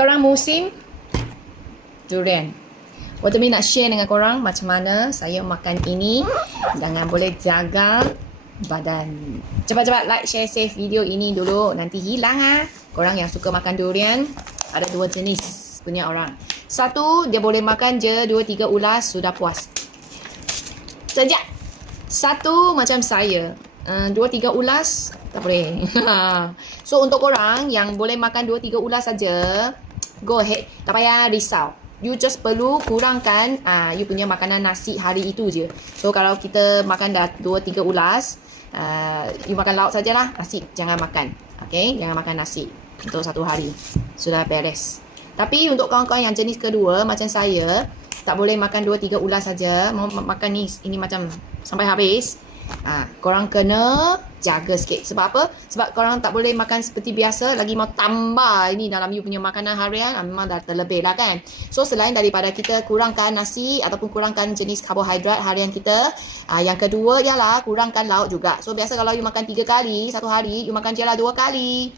sekarang musim durian. Waktu ni nak share dengan korang macam mana saya makan ini dengan boleh jaga badan. Cepat-cepat like, share, save video ini dulu. Nanti hilang Korang yang suka makan durian, ada dua jenis punya orang. Satu, dia boleh makan je 2-3 ulas sudah puas. Sekejap. Satu macam saya, 2-3 ulas tak boleh. So untuk korang yang boleh makan 2-3 ulas saja, go ahead. Tak payah risau. You just perlu kurangkan you punya makanan nasi hari itu je. So kalau kita makan dah 2-3 ulas, you makan lauk sajalah, nasi jangan makan. Okay, jangan makan nasi untuk satu hari. Sudah beres. Tapi untuk kawan-kawan yang jenis kedua macam saya, tak boleh makan 2-3 ulas saja, mau makan ni ini macam sampai habis. Korang kena jaga sikit. Sebab apa? Sebab korang tak boleh makan seperti biasa, lagi mau tambah ini dalam you punya makanan harian, memang dah terlebih lah kan. So selain daripada kita kurangkan nasi ataupun kurangkan jenis karbohidrat harian kita, yang kedua ialah kurangkan lauk juga. So biasa kalau you makan 3 kali satu hari, you makan je lah 2 kali.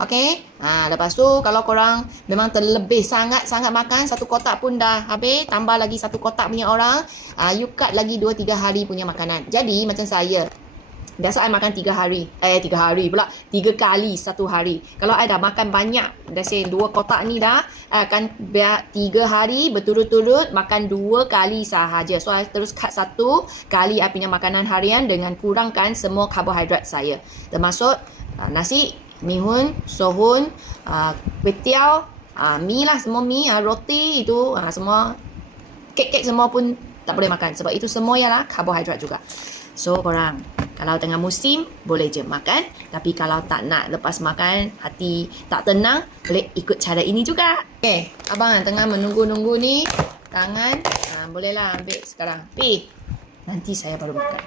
Okay, lepas tu kalau korang memang terlebih sangat makan, satu kotak pun dah habis, tambah lagi satu kotak punya orang, you cut lagi 2-3 hari punya makanan. Jadi macam saya, biasa I makan 3 hari pula 3 kali satu hari. Kalau I dah makan banyak, dah say 2 kotak ni dah, I akan biar 3 hari berturut-turut makan 2 kali sahaja. So I terus cut 1 kali I punya makanan harian dengan kurangkan semua karbohidrat saya, termasuk nasi, mihun, sohun, kuih tiaw, mi lah, semua mi, roti itu, semua kek-kek semua pun tak boleh makan. Sebab itu semua ialah karbohidrat juga. So korang, kalau tengah musim boleh je makan. Tapi kalau tak nak lepas makan, hati tak tenang, boleh ikut cara ini juga. Okay, abang tengah menunggu-nunggu ni, tangan, bolehlah ambil sekarang. Nanti saya baru makan.